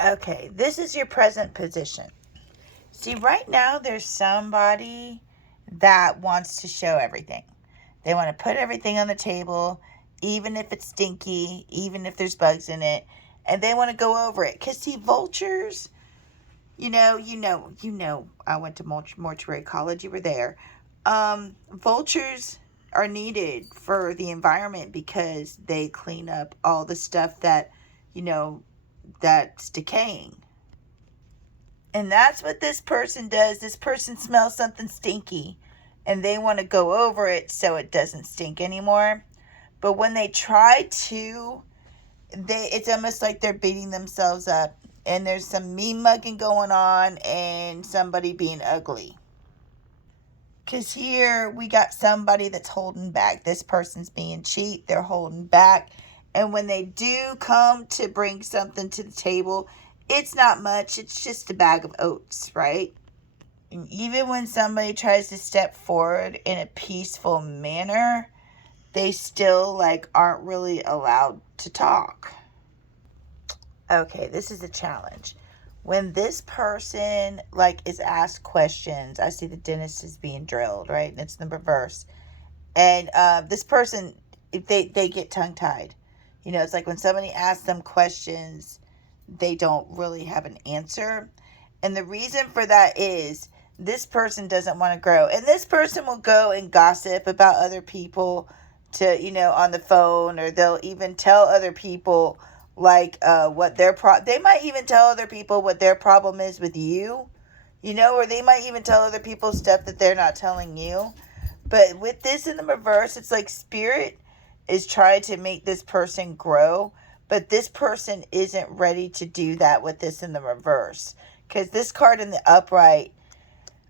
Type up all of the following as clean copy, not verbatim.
Okay, this is your present position. See, right now there's somebody that wants to show everything. They want to put everything on the table, even if it's stinky, even if there's bugs in it, and they want to go over it. Cause see, vultures, I went to mortuary college. You were there. Vultures are needed for the environment because they clean up all the stuff that, you know, that's decaying. And that's what this person does. This person smells something stinky and they want to go over it so it doesn't stink anymore. But when they try to, it's almost like they're beating themselves up. And there's some mean mugging going on and somebody being ugly. Because here we got somebody that's holding back. This person's being cheap. They're holding back. And when they do come to bring something to the table, it's not much. It's just a bag of oats, right? And even when somebody tries to step forward in a peaceful manner, they still aren't really allowed to talk. Okay, this is a challenge. When this person is asked questions, I see the dentist is being drilled, right? And it's the reverse. And this person, if they get tongue tied. It's like when somebody asks them questions, they don't really have an answer. And the reason for that is this person doesn't want to grow. And this person will go and gossip about other people to, on the phone, or they'll even tell other people what they might even tell other people what their problem is with you, or they might even tell other people stuff that they're not telling you. But with this in the reverse, it's like spirit is trying to make this person grow, but this person isn't ready to do that with this in the reverse. Because this card in the upright,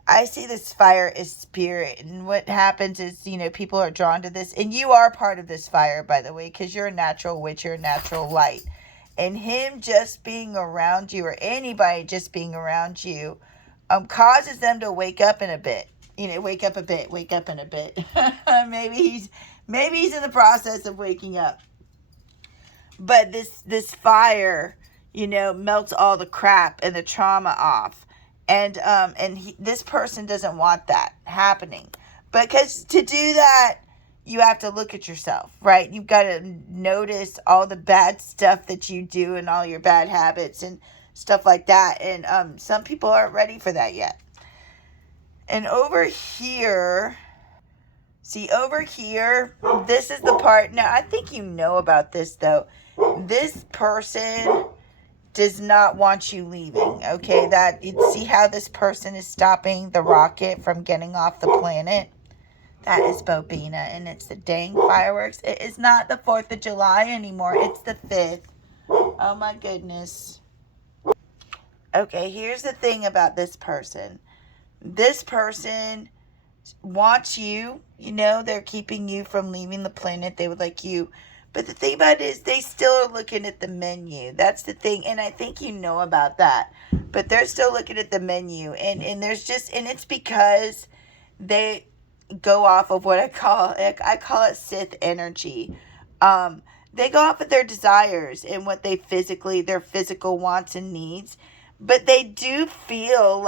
I see this fire is spirit. And what happens is, people are drawn to this. And you are part of this fire, by the way, because you're a natural witch, you're a natural light. And him just being around you, or anybody just being around you, causes them to wake up in a bit. Wake up a bit, wake up in a bit. maybe he's in the process of waking up. But this fire, melts all the crap and the trauma off. And this person doesn't want that happening. Because to do that, you have to look at yourself, right? You've got to notice all the bad stuff that you do and all your bad habits and stuff like that. And some people aren't ready for that yet. And over here, this is the part. Now, I think you know about this, though. This person does not want you leaving, okay? That you see how this person is stopping the rocket from getting off the planet? That is Bobina, and it's the dang fireworks. It is not the 4th of July anymore. It's the 5th. Oh, my goodness. Okay, here's the thing about this person. This person wants you. They're keeping you from leaving the planet. They would like you. But the thing about it is they still are looking at the menu. That's the thing. And I think you know about that. But they're still looking at the menu. And there's just, and it's because they go off of what I call it Sith energy. They go off of their desires and what their physical wants and needs. But they do feel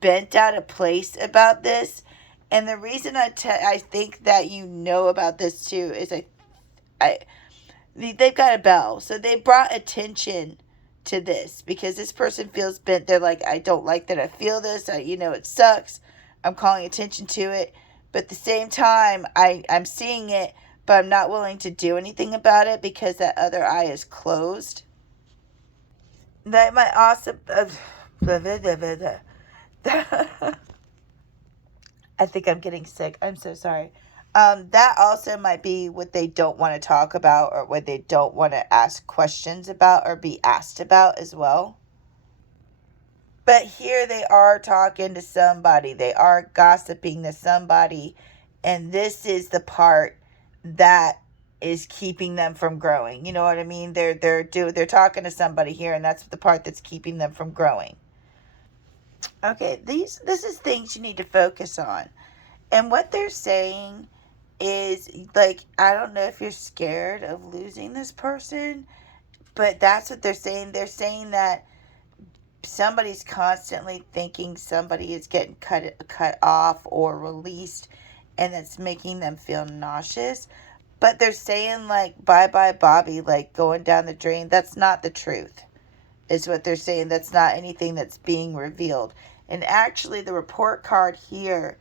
bent out of place about this. And the reason I think that you know about this too is they've got a bell. So they brought attention to this because this person feels bent. They're like, I don't like that I feel this. It sucks. I'm calling attention to it. But at the same time, I'm seeing it, but I'm not willing to do anything about it because that other eye is closed. That might also... I think I'm getting sick. I'm so sorry. That also might be what they don't want to talk about, or what they don't want to ask questions about or be asked about as well. But here they are talking to somebody. They are gossiping to somebody. And this is the part that is keeping them from growing. You know what I mean? They're talking to somebody here, and that's the part that's keeping them from growing. Okay, this is things you need to focus on. And what they're saying is, I don't know if you're scared of losing this person, but that's what they're saying. They're saying that somebody's constantly thinking somebody is getting cut off or released, and it's making them feel nauseous. But they're saying like bye bye Bobby, like going down the drain. That's not the truth, is what they're saying. That's not anything that's being revealed. And actually, the report card here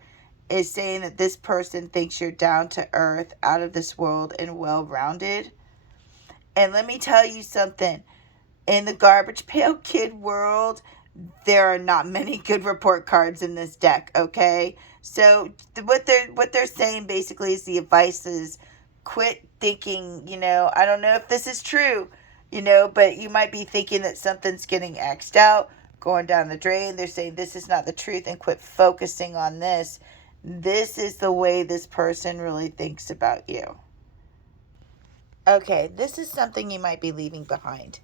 is saying that this person thinks you're down to earth, out of this world, and well rounded. And let me tell you something. In the Garbage Pail Kid world, there are not many good report cards in this deck, okay? So what they're saying basically is the advice is quit thinking, I don't know if this is true, but you might be thinking that something's getting X'd out, going down the drain. They're saying this is not the truth and quit focusing on this. This is the way this person really thinks about you. Okay, this is something you might be leaving behind.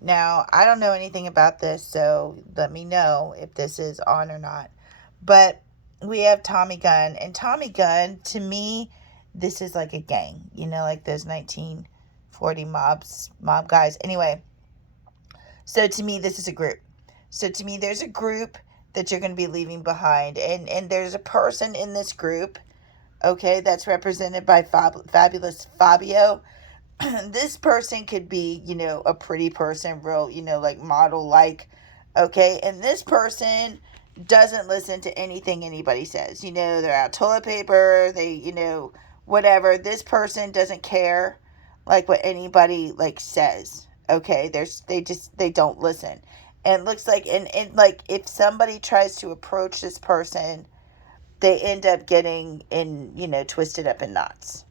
Now, I don't know anything about this, so let me know if this is on or not. But we have Tommy Gunn. And Tommy Gunn, to me, this is like a gang. Like those 1940 mob guys. Anyway, so to me, this is a group. So to me, there's a group that you're going to be leaving behind. And there's a person in this group, okay, that's represented by Fabulous Fabio. This person could be, a pretty person, real, like model like, okay? And this person doesn't listen to anything anybody says. They're out toilet paper, they, whatever. This person doesn't care, like, what anybody, like, says, okay? They don't listen. And it looks like, and like, if somebody tries to approach this person, they end up getting twisted up in knots.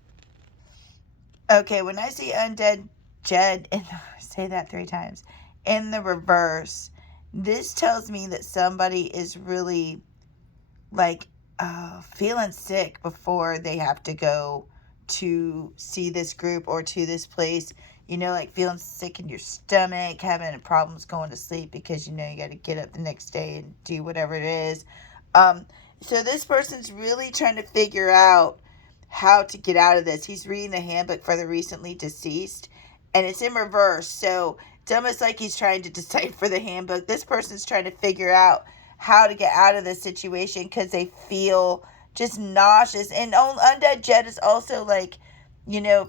Okay, when I see Undead Jed, and say that 3 times, in the reverse, this tells me that somebody is really, like, feeling sick before they have to go to see this group or to this place. Like feeling sick in your stomach, having problems going to sleep because, you got to get up the next day and do whatever it is. So this person's really trying to figure out how to get out of this. He's reading the handbook for the recently deceased, and it's in reverse. So it's almost like he's trying to decipher the handbook. This person's trying to figure out how to get out of this situation because they feel just nauseous. And Undead Jed is also like,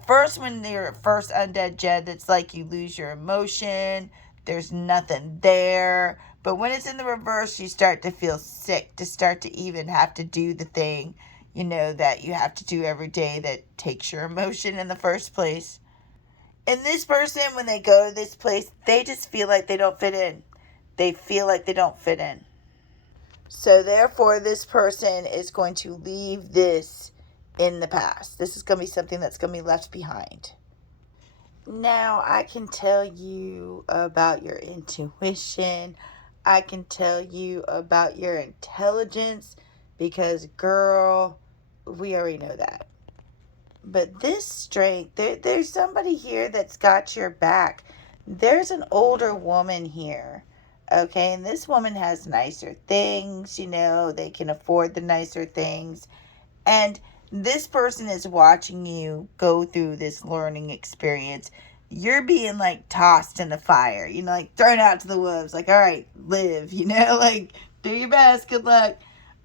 first when you're first Undead Jed, it's like you lose your emotion. There's nothing there. But when it's in the reverse, you start to feel sick, to start to even have to do the thing that you have to do every day that takes your emotion in the first place. And this person, when they go to this place, they just feel like they don't fit in. They feel like they don't fit in. So therefore, this person is going to leave this in the past. This is going to be something that's going to be left behind. Now, I can tell you about your intuition. I can tell you about your intelligence because, girl, we already know that. But this strength, there's somebody here that's got your back. There's an older woman here, okay? And this woman has nicer things, they can afford the nicer things. And this person is watching you go through this learning experience. You're being, like, tossed in the fire, like, thrown out to the wolves. Like, all right, live, like, do your best, good luck.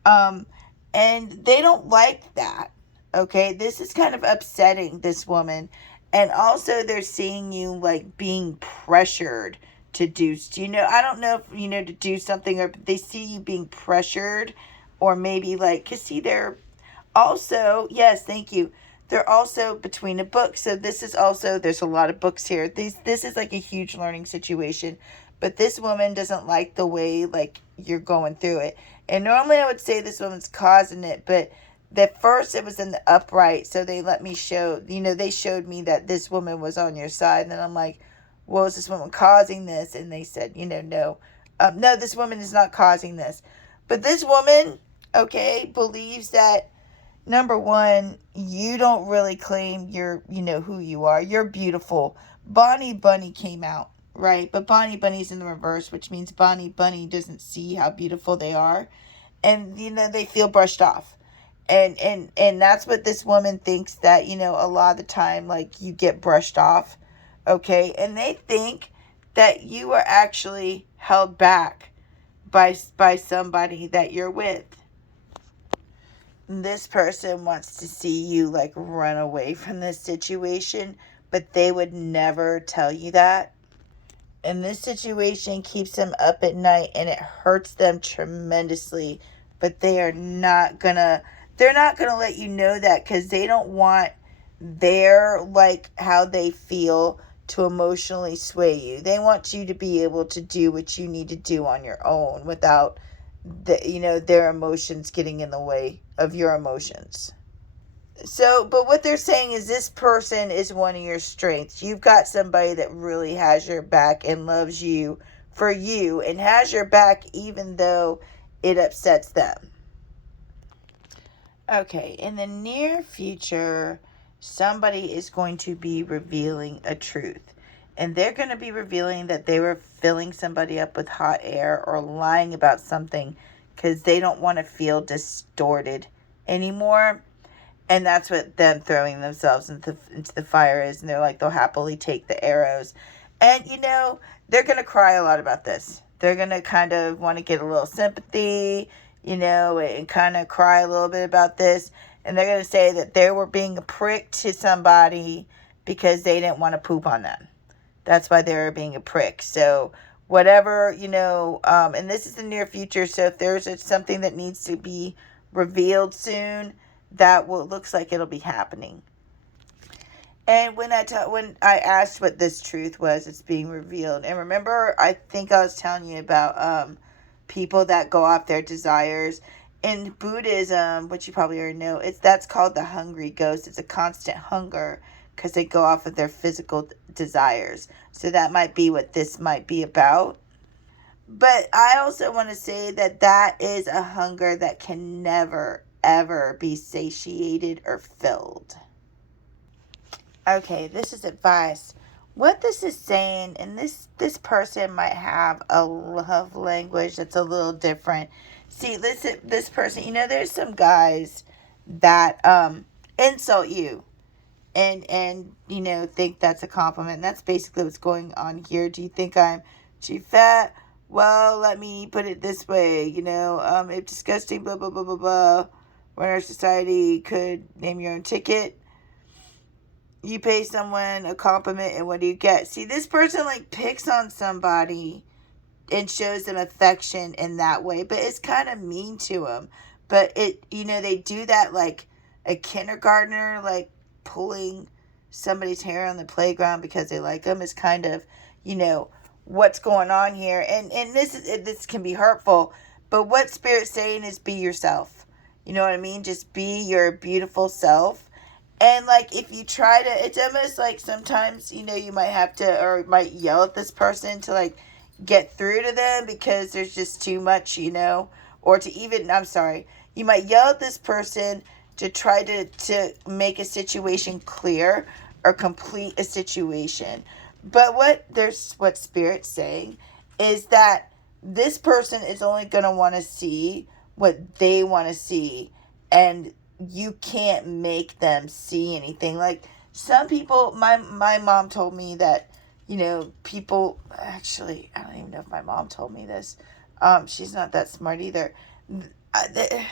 And they don't like that, okay? This is kind of upsetting this woman. And also they're seeing you, like, being pressured to do, I don't know if, to do something, or they see you being pressured, or maybe, like, because see, they're also, yes, thank you. They're also between a book. So this is also, there's a lot of books here. This is like a huge learning situation. But this woman doesn't like the way, like, you're going through it. And normally I would say this woman's causing it. But at first it was in the upright. So they let me show, they showed me that this woman was on your side. And then I'm like, well, is this woman causing this? And they said, no. No, this woman is not causing this. But this woman, okay, believes that, number one, you don't really claim you're, who you are. You're beautiful. Bonnie Bunny came out, right? But Bonnie Bunny's in the reverse, which means Bonnie Bunny doesn't see how beautiful they are. And, they feel brushed off. And that's what this woman thinks, that, a lot of the time, like, you get brushed off, okay? And they think that you are actually held back by somebody that you're with. This person wants to see you like run away from this situation, but they would never tell you that. And this situation keeps them up at night and it hurts them tremendously, but they're not gonna let you know that, because they don't want their, like, how they feel to emotionally sway you. They want you to be able to do what you need to do on your own without their emotions getting in the way of your emotions. So, but what they're saying is this person is one of your strengths. You've got somebody that really has your back and loves you for you and has your back even though it upsets them. Okay, in the near future, somebody is going to be revealing a truth. And they're going to be revealing that they were filling somebody up with hot air or lying about something because they don't want to feel distorted anymore. And that's what them throwing themselves into the fire is. And they're like, they'll happily take the arrows. And, they're going to cry a lot about this. They're going to kind of want to get a little sympathy, and kind of cry a little bit about this. And they're going to say that they were being a prick to somebody because they didn't want to poop on them. That's why they were being a prick. So whatever, and this is the near future. So if there's something that needs to be revealed soon, that looks like it'll be happening. And when I asked what this truth was, it's being revealed. And remember, I think I was telling you about people that go off their desires. In Buddhism, which you probably already know, that's called the hungry ghost. It's a constant hunger because they go off of their physical desires. So that might be what this might be about. But I also want to say that is a hunger that can never, ever be satiated or filled. Okay, this is advice. What this is saying, and this person might have a love language that's a little different. See, listen, this person, there's some guys that insult you and think that's a compliment. And that's basically what's going on here. Do you think I'm too fat? Well, let me put it this way, if disgusting, blah, blah, blah, blah, blah, when our society could name your own ticket, you pay someone a compliment, and what do you get? See, this person, like, picks on somebody and shows them affection in that way, but it's kind of mean to them. But they do that like a kindergartner, like, pulling somebody's hair on the playground because they like them, is kind of, what's going on here. And this can be hurtful, but what Spirit's saying is be yourself. You know what I mean? Just be your beautiful self. And, like, if you try to, it's almost like sometimes, you might have to, or might yell at this person to, like, get through to them because there's just too much, or to even, I'm sorry, you might yell at this person to try to make a situation clear or complete a situation. But what Spirit's saying is that this person is only going to want to see what they want to see, and you can't make them see anything. Like, some people, my mom told me that, people, actually, I don't even know if my mom told me this. She's not that smart either. I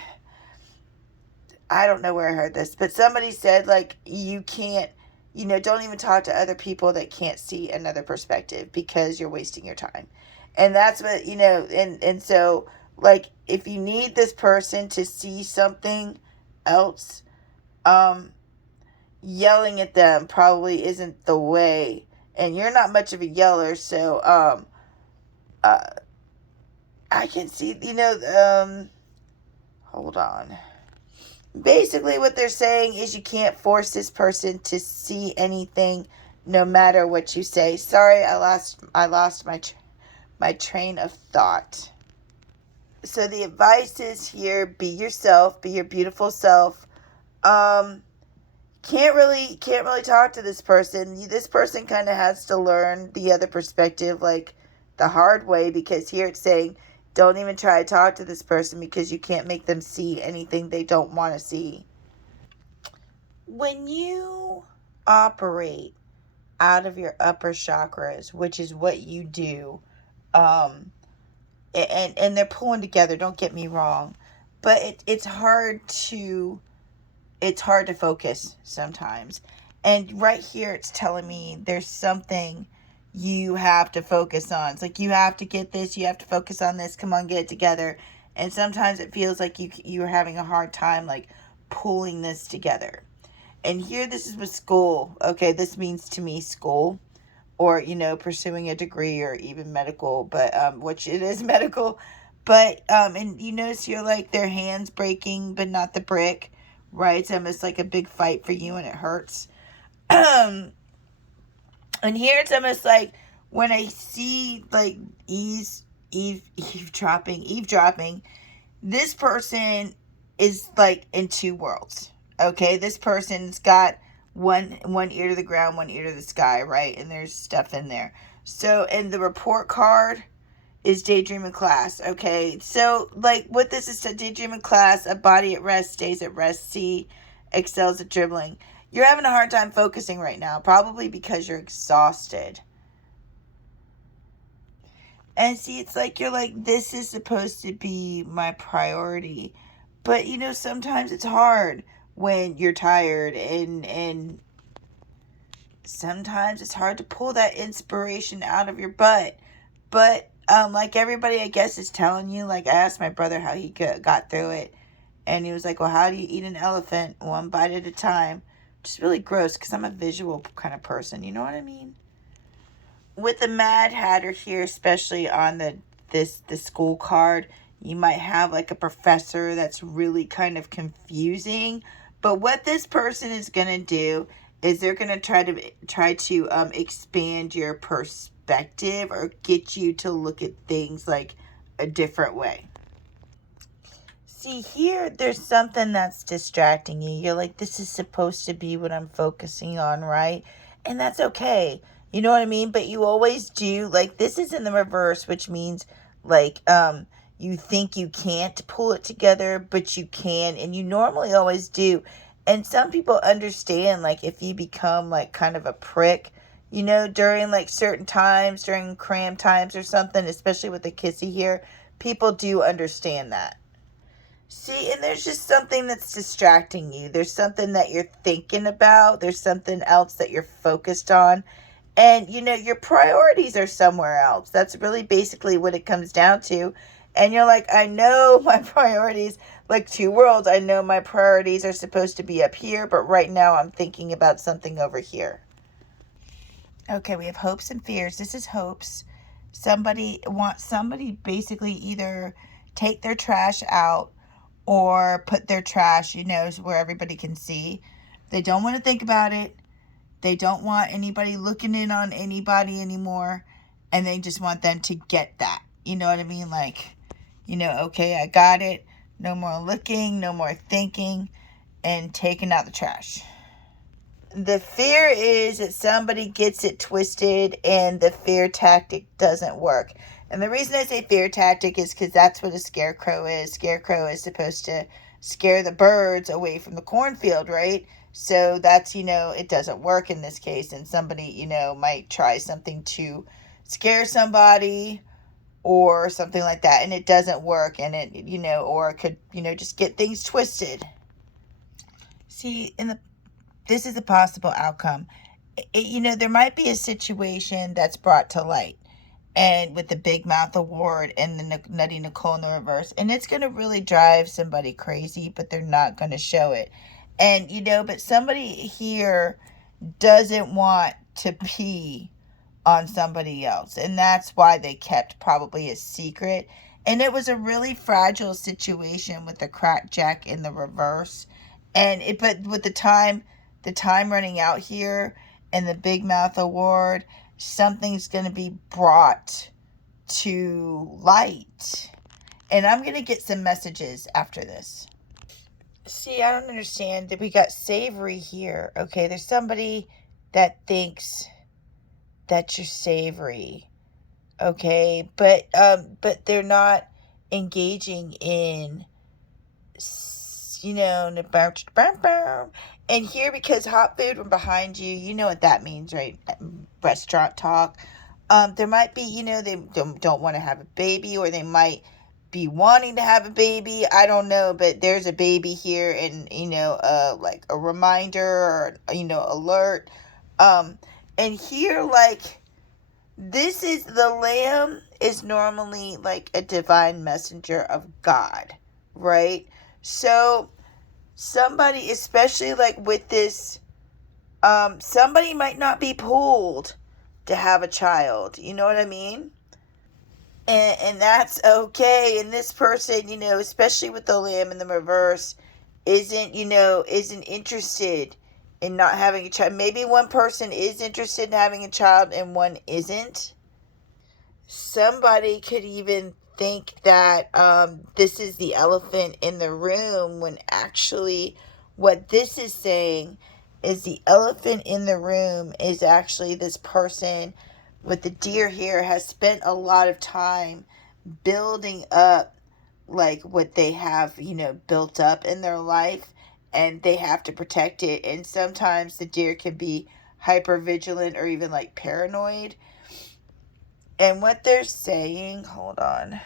don't know where I heard this, but somebody said, like, you can't, don't even talk to other people that can't see another perspective because you're wasting your time. And that's what, and so, like, if you need this person to see something else, yelling at them probably isn't the way. And you're not much of a yeller, so I can see, hold on. Basically what they're saying is you can't force this person to see anything no matter what you say. Sorry, I lost my train of thought. So the advice is here: be yourself, be your beautiful self. Can't really talk to this person. This person kind of has to learn the other perspective, like, the hard way, because here it's saying don't even try to talk to this person because you can't make them see anything they don't want to see. When you operate out of your upper chakras, which is what you do, and they're pulling together, don't get me wrong, but it's hard to focus sometimes. And right here it's telling me there's something you have to focus on. It's like you have to get this, you have to focus on this, come on, get it together. And sometimes it feels like you're having a hard time like pulling this together. And here this is with school. Okay, this means to me school, or pursuing a degree, or even medical, but which it is medical. But and you notice you're like their hands breaking but not the brick, right? It's almost like a big fight for you and it hurts. And here it's almost like when I see like eavesdropping, this person is like in two worlds. Okay, this person's got one ear to the ground, one ear to the sky, right? And there's stuff in there. So, and the report card is daydreaming class. Okay, so like what this is, to daydreaming class, a body at rest stays at rest. C excels at dribbling. You're having a hard time focusing right now, probably because you're exhausted. And see, it's like you're like, this is supposed to be my priority. But sometimes it's hard when you're tired, and sometimes it's hard to pull that inspiration out of your butt. But like everybody, I guess, is telling you, like I asked my brother how he got through it, and he was like, well, how do you eat an elephant? One bite at a time. Just really gross, because I'm a visual kind of person, you know what I mean? With the Mad Hatter here, especially on the school card, you might have like a professor that's really kind of confusing. But what this person is gonna do is they're gonna try to expand your perspective, or get you to look at things like a different way. See, here there's something that's distracting you. You're like, this is supposed to be what I'm focusing on, right? And that's okay. You know what I mean? But you always do. Like, this is in the reverse, which means like you think you can't pull it together, but you can, and you normally always do. And some people understand, like, if you become like kind of a prick, during like certain times, during cram times or something, especially with the kissy here, people do understand that. See, and there's just something that's distracting you. There's something that you're thinking about. There's something else that you're focused on. And, your priorities are somewhere else. That's really basically what it comes down to. And you're like, I know my priorities, like two worlds. I know my priorities are supposed to be up here, but right now I'm thinking about something over here. Okay, we have hopes and fears. This is hopes. Somebody wants somebody basically either take their trash out or put their trash, where everybody can see. They don't want to think about it. They don't want anybody looking in on anybody anymore. And they just want them to get that. You know what I mean? Like, okay, I got it. No more looking, no more thinking, and taking out the trash. The fear is that somebody gets it twisted and the fear tactic doesn't work. And the reason I say fear tactic is because that's what a scarecrow is. Scarecrow is supposed to scare the birds away from the cornfield, right? So that's, it doesn't work in this case. And somebody, might try something to scare somebody or something like that. And it doesn't work. And it, or it could, just get things twisted. See, this is a possible outcome. There might be a situation that's brought to light, and with the Big Mouth Award and the Nutty Nicole in the reverse, and it's going to really drive somebody crazy, but they're not going to show it. And, but somebody here doesn't want to pee on somebody else, and that's why they kept probably a secret. And it was a really fragile situation with the Crack Jack in the reverse. But with the time running out here and the Big Mouth Award, something's going to be brought to light. And I'm going to get some messages after this. See, I don't understand that we got savory here. Okay, there's somebody that thinks that you're savory. Okay, but they're not engaging in, and here, because hot food from behind you, you know what that means, right? Restaurant talk. There might be, they don't want to have a baby, or they might be wanting to have a baby. I don't know, but there's a baby here, and like a reminder, or alert. Um, and here, like, this is the lamb is normally like a divine messenger of God, right? So somebody, especially like with this, somebody might not be pulled to have a child. You know what I mean? And that's okay. And this person, especially with the lamb in the reverse, isn't interested in not having a child. Maybe one person is interested in having a child and one isn't. Somebody could even think that this is the elephant in the room, when actually what this is saying is the elephant in the room is actually this person with the deer here has spent a lot of time building up like what they have, built up in their life, and they have to protect it. And sometimes the deer can be hyper vigilant or even like paranoid. And what they're saying, hold on.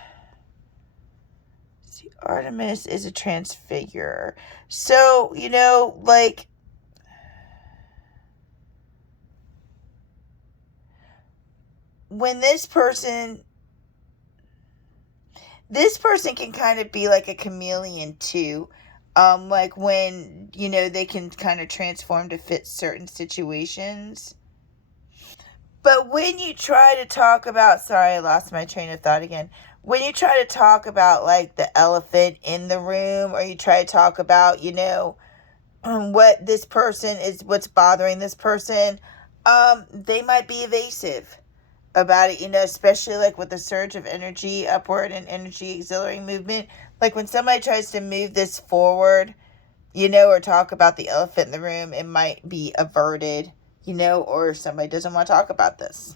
See, Artemis is a transfigurer. So, like, when this person can kind of be like a chameleon too. Like when, they can kind of transform to fit certain situations. But when you try to talk about, sorry, I lost my train of thought again. When you try to talk about like the elephant in the room, or you try to talk about, what this person is, what's bothering this person, they might be evasive about it, especially like with the surge of energy upward and energy auxiliary movement. Like when somebody tries to move this forward, or talk about the elephant in the room, it might be averted, or somebody doesn't want to talk about this.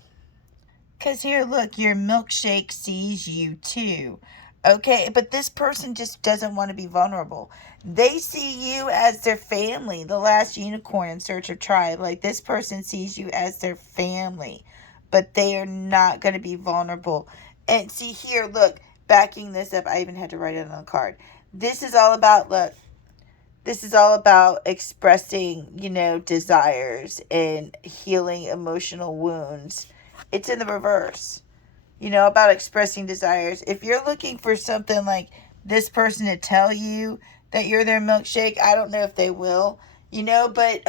Because here, look, your milkshake sees you too. Okay, but this person just doesn't want to be vulnerable. They see you as their family, the last unicorn in Search of Tribe. Like, this person sees you as their family, but they are not going to be vulnerable. And see here, look, backing this up, I even had to write it on the card. This is all about, look, this is all about expressing, desires and healing emotional wounds. It's in the reverse, about expressing desires. If you're looking for something like this person to tell you that you're their milkshake, I don't know if they will, but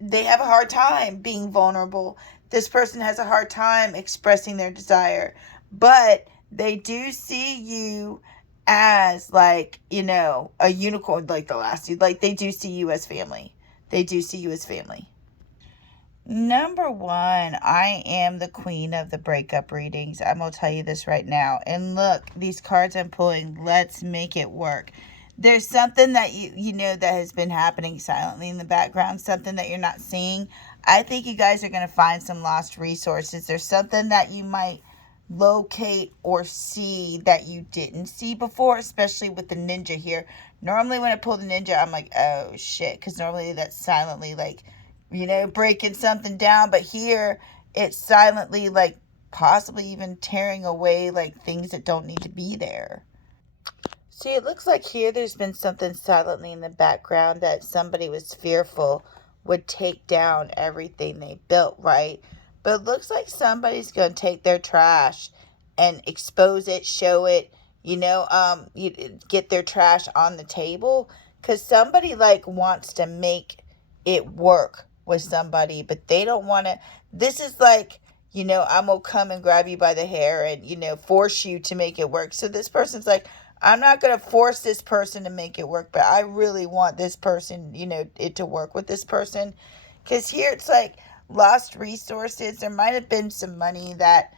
they have a hard time being vulnerable. This person has a hard time expressing their desire, but they do see you as like, a unicorn, like the last, like they do see you as family. They do see you as family. Number one, I am the queen of the breakup readings. I'm going to tell you this right now. And look, these cards I'm pulling, let's make it work. There's something that you know that has been happening silently in the background, something that you're not seeing. I think you guys are going to find some lost resources. There's something that you might locate or see that you didn't see before, especially with the ninja here. Normally when I pull the ninja, I'm like, oh shit, because normally that's silently like, breaking something down. But here it's silently like possibly even tearing away like things that don't need to be there. See, it looks like here there's been something silently in the background that somebody was fearful would take down everything they built, right? But it looks like somebody's going to take their trash and expose it, show it, you get their trash on the table, because somebody like wants to make it work with somebody, but they don't want to. This is like, I'm going to come and grab you by the hair and, force you to make it work. So this person's like, I'm not going to force this person to make it work, but I really want this person, it to work with this person. Because here it's like lost resources. There might have been some money that,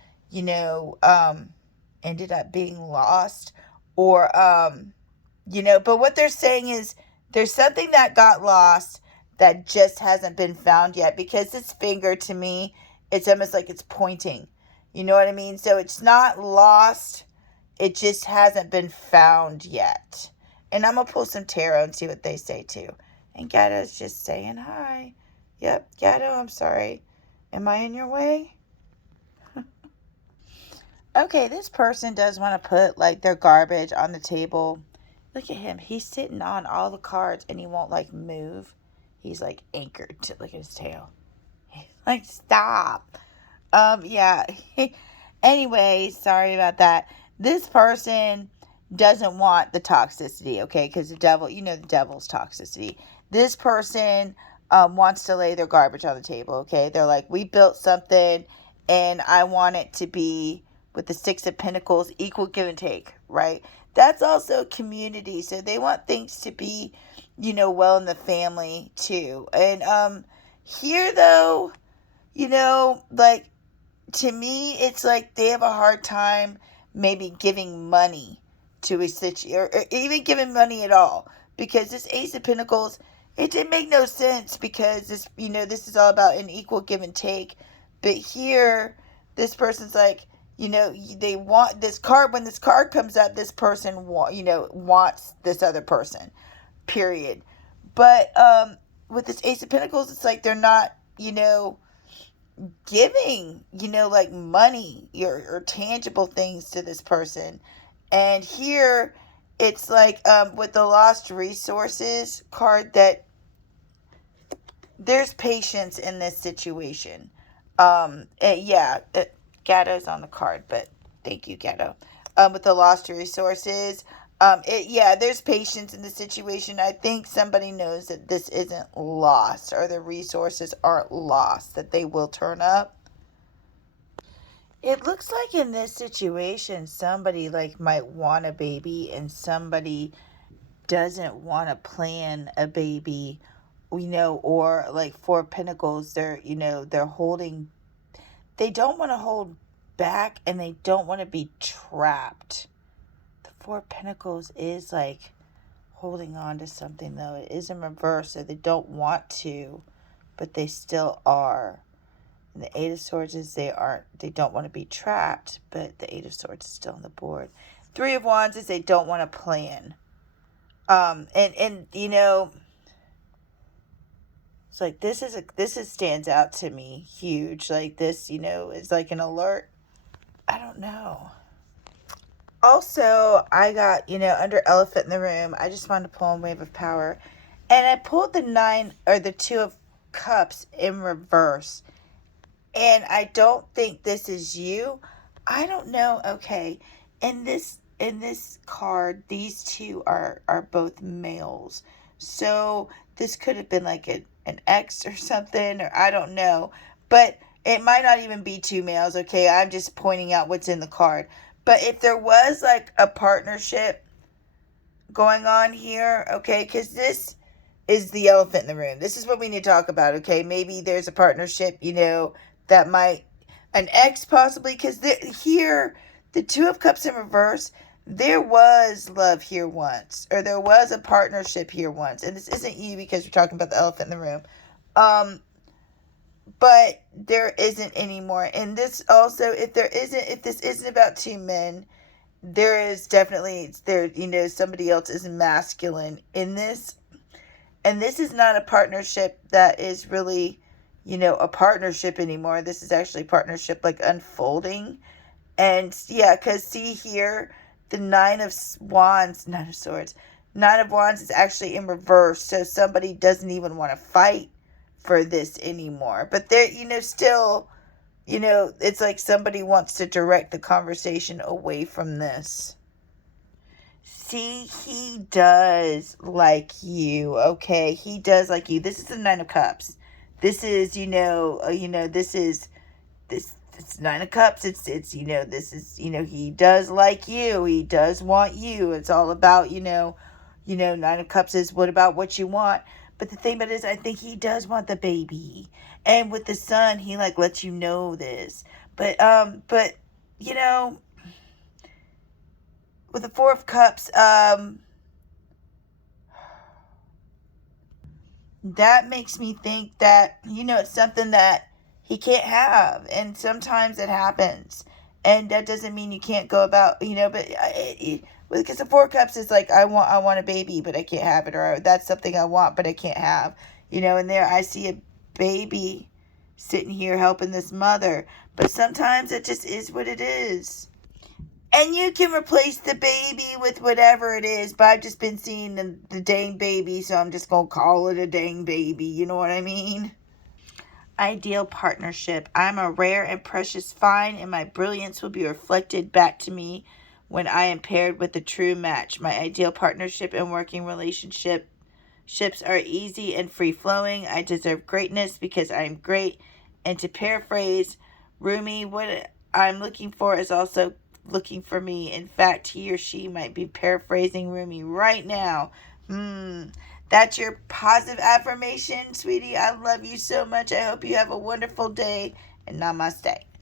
ended up being lost, or, but what they're saying is there's something that got lost that just hasn't been found yet, because this finger to me, it's almost like it's pointing. You know what I mean? So it's not lost. It just hasn't been found yet. And I'm going to pull some tarot and see what they say too. And Gatto's just saying hi. Yep, Gatto, I'm sorry. Am I in your way? Okay, this person does want to put like their garbage on the table. Look at him. He's sitting on all the cards and he won't like move. He's like anchored to look at his tail. Like stop. Yeah. Anyway, sorry about that. This person doesn't want the toxicity, okay? Because the devil, the devil's toxicity. This person wants to lay their garbage on the table, okay? They're like, we built something and I want it to be with the Six of Pentacles, equal give and take, right? That's also community. So they want things to be, well in the family too. And here though, like to me, it's like they have a hard time maybe giving money to a situation, or even giving money at all, because this Ace of Pentacles, it didn't make no sense because this is all about an equal give and take. But here, this person's like, they want this card. When this card comes up, this person wants this other person. Period. But with this Ace of Pentacles, it's like they're not, giving, like money or tangible things to this person. And here it's like with the Lost Resources card, that there's patience in this situation. Yeah, Gatto's on the card, but thank you, Gatto. With the Lost Resources, yeah, there's patience in the situation. I think somebody knows that this isn't lost, or the resources aren't lost, that they will turn up. It looks like in this situation, somebody like might want a baby and somebody doesn't want to plan a baby, or like Four of Pentacles, they're holding, they don't want to hold back and they don't want to be trapped. The Four of Pentacles is like holding on to something though. It is in reverse, so they don't want to, but they still are. And the Eight of Swords is they don't want to be trapped, but the Eight of Swords is still on the board. Three of Wands is they don't want to plan. And it's like this stands out to me huge. Like this, is like an alert. I don't know. Also, I got, under Elephant in the Room, I just wanted to pull on Wave of Power. And I pulled the the Two of Cups in reverse. And I don't think this is you. I don't know. Okay. In this card, these two are both males. So this could have been like an ex or something, or I don't know. But it might not even be two males, okay? I'm just pointing out what's in the card. But if there was like a partnership going on here, okay, because this is the elephant in the room. This is what we need to talk about, okay? Maybe there's a partnership, that might, an ex possibly, because here, the Two of Cups in reverse, there was love here once, or there was a partnership here once, and this isn't you because we're talking about the elephant in the room, but there isn't anymore. And this also, if this isn't about two men, there is definitely, somebody else is masculine in this. And this is not a partnership that is really, a partnership anymore. This is actually partnership like unfolding. And yeah, because see here, the Nine of Wands, Nine of Swords, Nine of Wands is actually in reverse. So somebody doesn't even want to fight for this anymore. But they're, still, it's like somebody wants to direct the conversation away from this. See, he does like you, okay? He does like you. This is the Nine of Cups. This is, this is this. It's Nine of Cups. It's this is, he does like you. He does want you. It's all about, Nine of Cups is what about what you want. But the thing about it is, I think he does want the baby. And with the Sun, he like lets you know this. But you know, with the Four of Cups, that makes me think that, it's something that he can't have. And sometimes it happens. And that doesn't mean you can't go about, but because the Four of Cups is like, I want a baby, but I can't have it. Or that's something I want, but I can't have. And there I see a baby sitting here helping this mother. But sometimes it just is what it is. And you can replace the baby with whatever it is, but I've just been seeing the dang baby, so I'm just going to call it a dang baby. You know what I mean? Ideal partnership. I'm a rare and precious find, and my brilliance will be reflected back to me when I am paired with a true match. My ideal partnership and working relationships are easy and free flowing. I deserve greatness because I am great. And to paraphrase Rumi, what I'm looking for is also looking for me. In fact, he or she might be paraphrasing Rumi right now. That's your positive affirmation, sweetie. I love you so much. I hope you have a wonderful day, and namaste.